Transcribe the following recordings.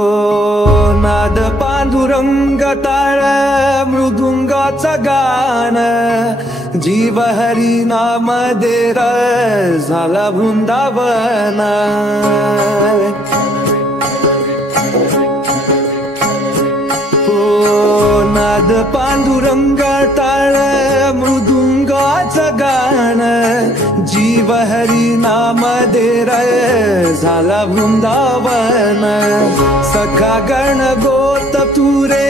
हो नाद पांडुरंग टाळ मृदुंगाचा गाण जीव हरी नाम देर झाला वृंदावन नाद पांडुरंग टाळ मृदुंगाचं गाण जीव हरी नाम देर झाला वृंदावन सखा गण गोत तुरे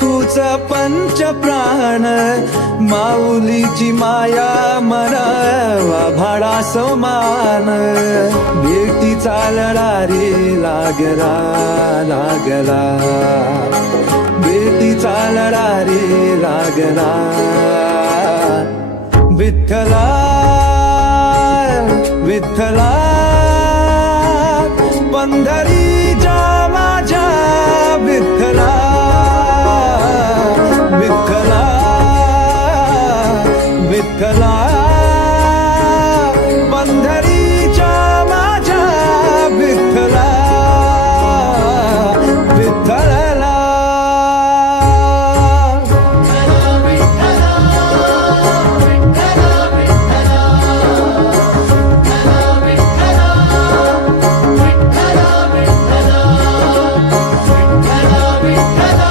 तूच पंच प्राण माऊलीची माया मनावा भाडा समान भेटीचा लढा रे लागला लागला भेटीचा लढा रे लागला विठ्ठला विठ्ठला पंढरीच्या माझ्या विठ्ठला विठ्ठला विठ्ठला